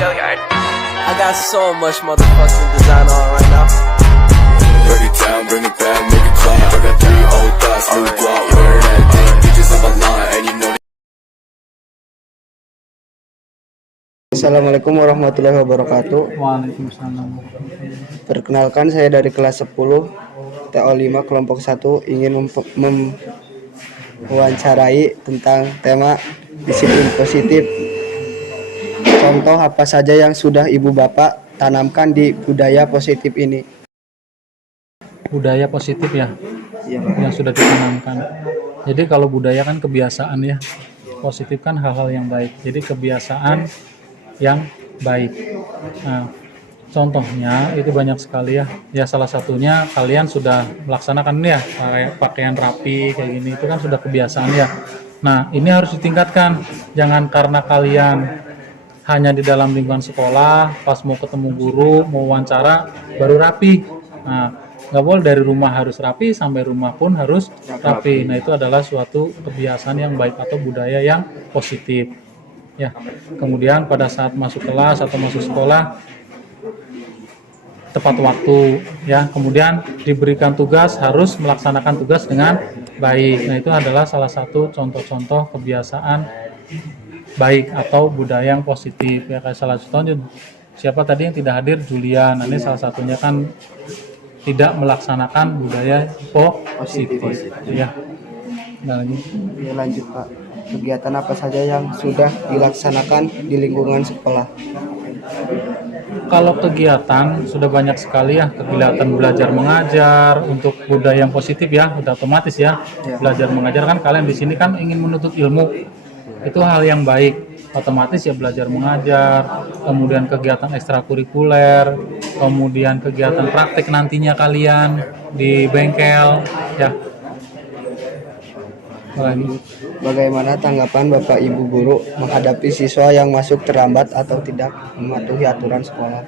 I got so much motherfucking design on right now. Break it down, bring it back, make it clap. I got 3 old thoughts, new guap, where that thing. Bitches on my line, and you know. Assalamualaikum warahmatullahi wabarakatuh. Waalaikumsalam. Perkenalkan, saya dari kelas 10 TO5 kelompok 1 ingin mewawancarai tentang tema disiplin positif. Contoh apa saja yang sudah Ibu Bapak tanamkan di budaya positif ini? Budaya positif ya, Iya, Pak. yang sudah ditanamkan. Jadi kalau budaya kan kebiasaan ya, positif kan hal-hal yang baik. Jadi kebiasaan yang baik. Nah, contohnya itu banyak sekali ya. Ya salah satunya kalian sudah melaksanakan ya, kayak pakaian rapi kayak gini, itu kan sudah kebiasaan ya. Nah, ini harus ditingkatkan. Jangan karena kalian hanya di dalam lingkungan sekolah, pas mau ketemu guru, mau wawancara, baru rapi. Nah, nggak boleh dari rumah harus rapi, sampai rumah pun harus rapi. Nah, itu adalah suatu kebiasaan yang baik atau budaya yang positif. Ya, kemudian pada saat masuk kelas atau masuk sekolah, tepat waktu. Ya, kemudian diberikan tugas, harus melaksanakan tugas dengan baik. Nah, itu adalah salah satu contoh-contoh kebiasaan baik atau budaya yang positif ya. Kayak salah satunya siapa tadi yang tidak hadir, Julian. Ini salah satunya kan tidak melaksanakan budaya positif ya. Nah, Ya, lanjut, Pak. Kegiatan apa saja yang sudah dilaksanakan di lingkungan sekolah? kalau kegiatan sudah banyak sekali ya, kegiatan belajar mengajar untuk budaya yang positif ya, udah otomatis ya. Belajar mengajar kan kalian di sini kan ingin menuntut ilmu. Itu hal yang baik, otomatis ya belajar mengajar, kemudian kegiatan ekstrakurikuler, kemudian kegiatan praktek nantinya kalian di bengkel ya. Lagi. Bagaimana tanggapan Bapak Ibu guru menghadapi siswa yang masuk terlambat atau tidak mematuhi aturan sekolah?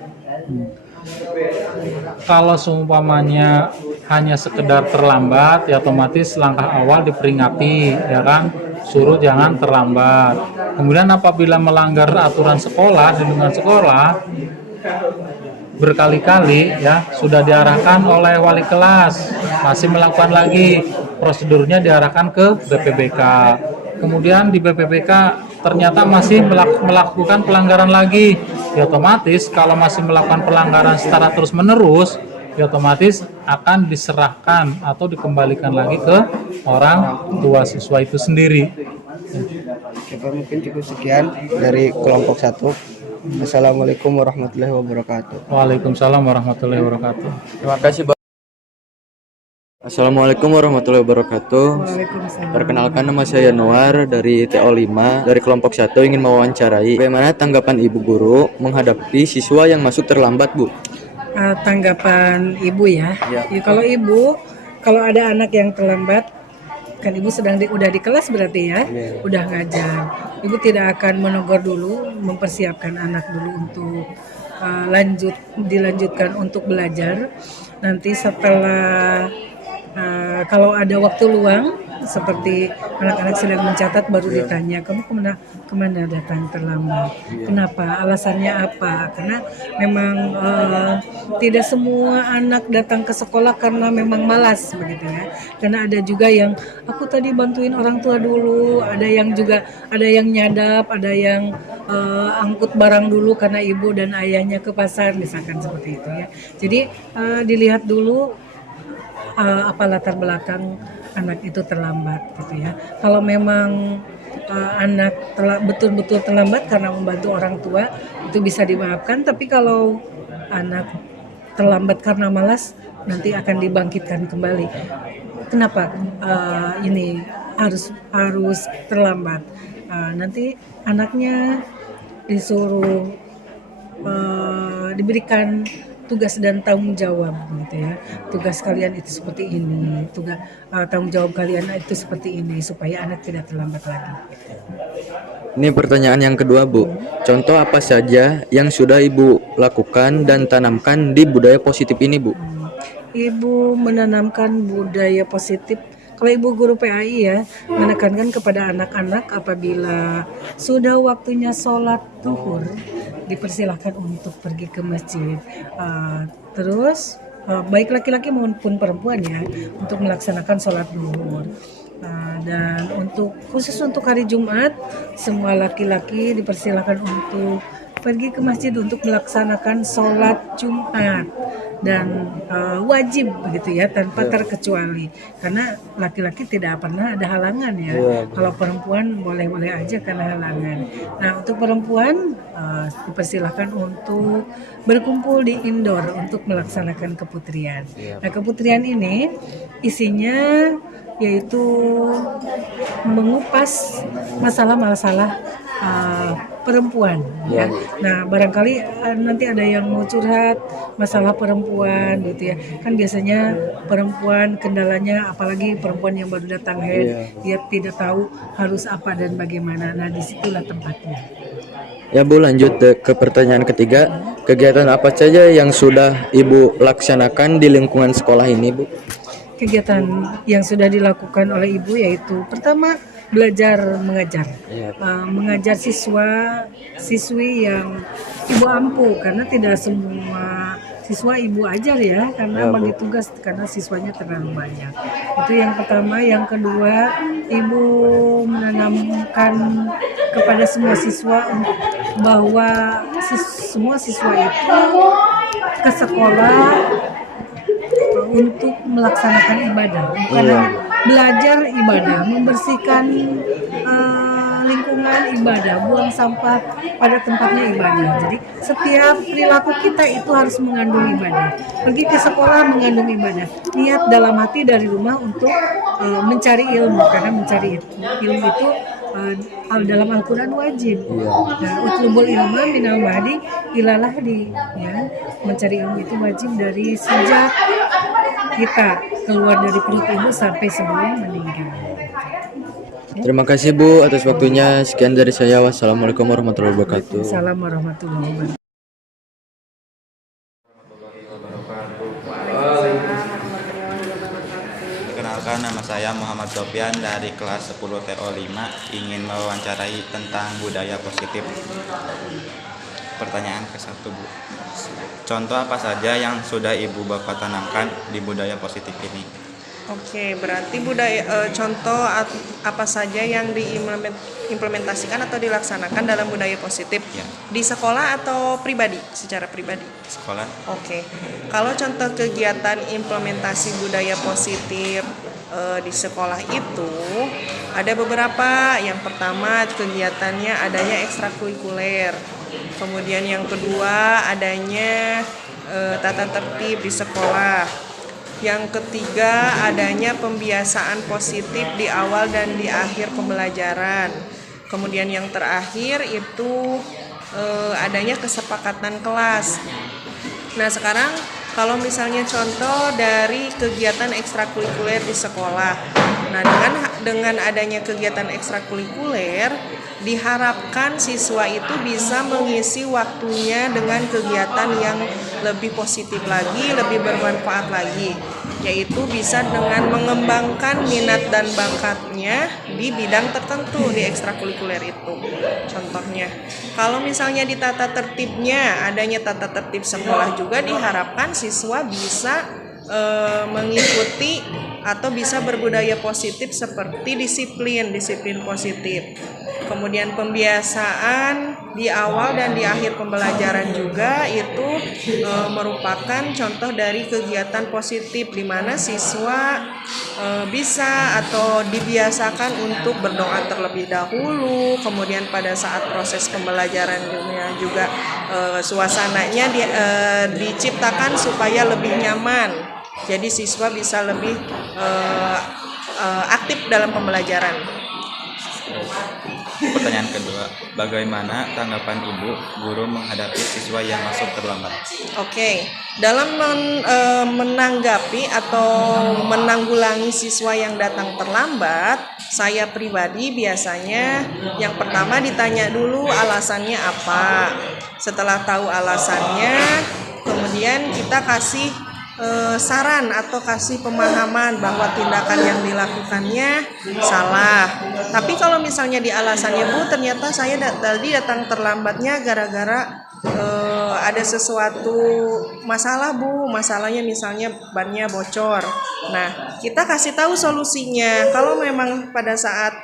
Kalau seumpamanya hanya sekedar terlambat ya otomatis langkah awal diperingati ya kan, suruh jangan terlambat. Kemudian apabila melanggar aturan sekolah di lingkungan sekolah berkali-kali ya sudah diarahkan oleh wali kelas, masih melakukan lagi, prosedurnya diarahkan ke BPBK. Kemudian di BPBK ternyata masih melakukan pelanggaran lagi, ya otomatis kalau masih melakukan pelanggaran secara terus-menerus, ya otomatis akan diserahkan atau dikembalikan lagi ke orang tua siswa itu sendiri. Oke, Pak, mungkin cukup sekian dari kelompok 1. Assalamualaikum warahmatullahi wabarakatuh. Waalaikumsalam warahmatullahi wabarakatuh. Terima kasih, Pak. Assalamualaikum warahmatullahi wabarakatuh. Perkenalkan, nama saya Noar dari TO5 dari kelompok 1, ingin mewawancarai bagaimana tanggapan Ibu guru menghadapi siswa yang masuk terlambat, Bu? Tanggapan Ibu ya. Kalau Ibu, kalau ada anak yang terlambat, kan Ibu udah di kelas berarti ya, udah ngajar. Ibu tidak akan menegur dulu, mempersiapkan anak dulu untuk dilanjutkan untuk belajar. Nanti setelah kalau ada waktu luang, seperti anak-anak sedang mencatat, baru ditanya, kamu kemana datang terlambat? Kenapa? Alasannya apa? Karena memang tidak semua anak datang ke sekolah karena memang malas begitu ya. Karena ada juga yang aku tadi bantuin orang tua dulu, ada yang nyadap, ada yang angkut barang dulu karena ibu dan ayahnya ke pasar, misalkan seperti itu ya. Jadi dilihat dulu apa latar belakang anak itu terlambat gitu ya. Kalau memang anak betul-betul terlambat karena membantu orang tua, itu bisa dimaafkan. Tapi kalau anak terlambat karena malas, nanti akan dibangkitkan kembali. Kenapa ini harus terlambat? Nanti anaknya disuruh diberikan tugas dan tanggung jawab gitu ya. Tugas kalian itu seperti ini, tanggung jawab kalian itu seperti ini, supaya anak tidak terlambat lagi. Ini pertanyaan yang kedua, Bu. Contoh apa saja yang sudah Ibu lakukan dan tanamkan di budaya positif ini, Bu? Ibu menanamkan budaya positif. Kalau Ibu guru PAI ya, menekankan kepada anak-anak apabila sudah waktunya sholat zuhur, dipersilahkan untuk pergi ke masjid. Terus baik laki-laki maupun perempuan ya, untuk melaksanakan sholat zuhur. Dan khusus untuk hari Jumat, semua laki-laki dipersilakan untuk pergi ke masjid untuk melaksanakan sholat Jumat, dan wajib begitu ya, tanpa terkecuali, karena laki-laki tidak pernah ada halangan ya. Kalau perempuan boleh-boleh aja karena halangan. Nah, untuk perempuan dipersilakan untuk berkumpul di indoor untuk melaksanakan keputrian. Nah, keputrian ini isinya yaitu mengupas masalah-masalah perempuan ya. Nah, barangkali nanti ada yang mau curhat masalah perempuan gitu ya. Kan biasanya perempuan kendalanya, apalagi perempuan yang baru datang head, dia tidak tahu harus apa dan bagaimana. Nah, disitulah tempatnya. Ya Bu, lanjut ke pertanyaan ketiga. Kegiatan apa saja yang sudah Ibu laksanakan di lingkungan sekolah ini, Bu? Kegiatan yang sudah dilakukan oleh Ibu yaitu pertama, belajar mengajar, mengajar siswi yang Ibu ampu, karena tidak semua siswa Ibu ajar ya, karena bagi tugas karena siswanya terlalu banyak. Itu yang pertama. Yang kedua, Ibu menanamkan kepada semua siswa bahwa semua siswa itu ke sekolah untuk melaksanakan ibadah, bukan belajar ibadah, membersihkan lingkungan ibadah, buang sampah pada tempatnya ibadah. Jadi setiap perilaku kita itu harus mengandung ibadah. Pergi ke sekolah mengandung ibadah. Niat dalam hati dari rumah untuk mencari ilmu, karena mencari ilmu itu dalam Al-Quran wajib. Nah, utlubul ilma minal mahdi ilalah ya. Mencari ilmu itu wajib dari sejak kita keluar dari perut ibu sampai sebelum meninggal. Terima kasih Bu atas waktunya. Sekian dari saya. Wassalamualaikum warahmatullahi wabarakatuh. Waalaikumsalam warahmatullahi wabarakatuh. Perkenalkan, nama saya Muhammad Sofyan dari kelas 10 TO5, ingin mewawancarai tentang budaya positif. Pertanyaan ke-1, Bu. Contoh apa saja yang sudah Ibu Bapak tanamkan di budaya positif ini? Oke, berarti contoh apa saja yang diimplementasikan atau dilaksanakan dalam budaya positif Ya. di sekolah atau pribadi, secara pribadi? Sekolah. Oke, kalau contoh kegiatan implementasi budaya positif di sekolah itu ada beberapa. Yang pertama, kegiatannya adanya ekstrakurikuler. Kemudian yang kedua, adanya tata tertib di sekolah. Yang ketiga, adanya pembiasaan positif di awal dan di akhir pembelajaran. Kemudian yang terakhir itu adanya kesepakatan kelas. Nah, sekarang kalau misalnya contoh dari kegiatan ekstrakurikuler di sekolah. Nah, dengan adanya kegiatan ekstrakurikuler, diharapkan siswa itu bisa mengisi waktunya dengan kegiatan yang lebih positif lagi, lebih bermanfaat lagi, yaitu bisa dengan mengembangkan minat dan bakatnya di bidang tertentu di ekstrakurikuler itu. Contohnya, kalau misalnya di tata tertibnya, adanya tata tertib sekolah juga diharapkan siswa bisa mengikuti atau bisa berbudaya positif seperti disiplin positif. Kemudian pembiasaan di awal dan di akhir pembelajaran juga itu merupakan contoh dari kegiatan positif di mana siswa bisa atau dibiasakan untuk berdoa terlebih dahulu. Kemudian pada saat proses pembelajarannya juga suasananya diciptakan supaya lebih nyaman. Jadi siswa bisa lebih aktif dalam pembelajaran. Pertanyaan kedua, bagaimana tanggapan Ibu guru menghadapi siswa yang masuk terlambat? Oke, dalam menanggapi atau menanggulangi siswa yang datang terlambat, saya pribadi biasanya yang pertama ditanya dulu alasannya apa. Setelah tahu alasannya, kemudian kita kasih saran atau kasih pemahaman bahwa tindakan yang dilakukannya salah. Tapi kalau misalnya di alasannya, Bu, ternyata saya tadi datang terlambatnya gara-gara ada sesuatu masalah Bu, masalahnya misalnya bannya bocor. Nah, kita kasih tahu solusinya. Kalau memang pada saat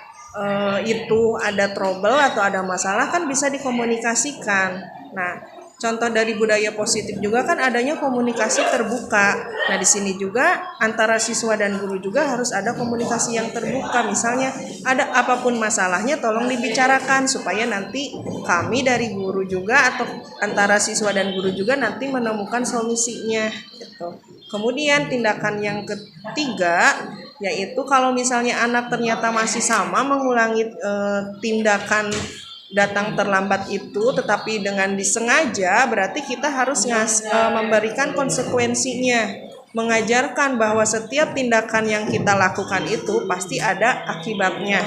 itu ada trouble atau ada masalah kan bisa dikomunikasikan. Nah, contoh dari budaya positif juga kan adanya komunikasi terbuka. Nah, di sini juga antara siswa dan guru juga harus ada komunikasi yang terbuka. Misalnya ada apapun masalahnya tolong dibicarakan supaya nanti kami dari guru juga atau antara siswa dan guru juga nanti menemukan solusinya gitu. Kemudian tindakan yang ketiga yaitu kalau misalnya anak ternyata masih sama mengulangi tindakan datang terlambat itu tetapi dengan disengaja, berarti kita harus memberikan konsekuensinya, mengajarkan bahwa setiap tindakan yang kita lakukan itu pasti ada akibatnya,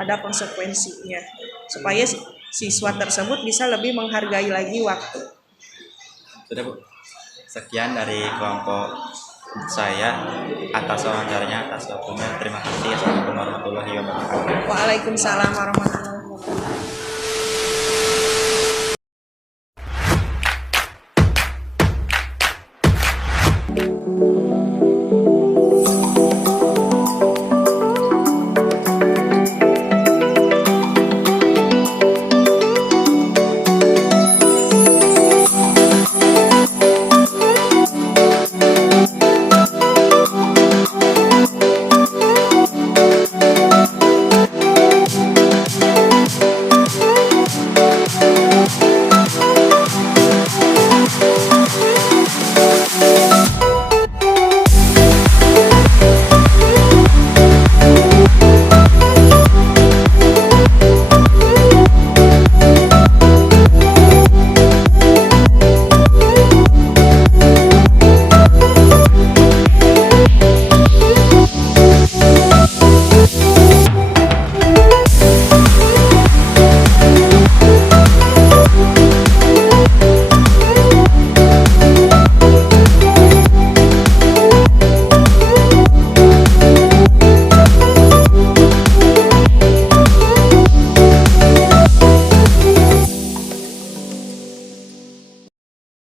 ada konsekuensinya, supaya siswa tersebut bisa lebih menghargai lagi waktu. Sudah Bu, sekian dari kelompok saya atas wawancaranya, atas waktunya. Terima kasih. Assalamualaikum warahmatullahi wabarakatuh. Waalaikumsalam warahmatullahi wabarakatuh.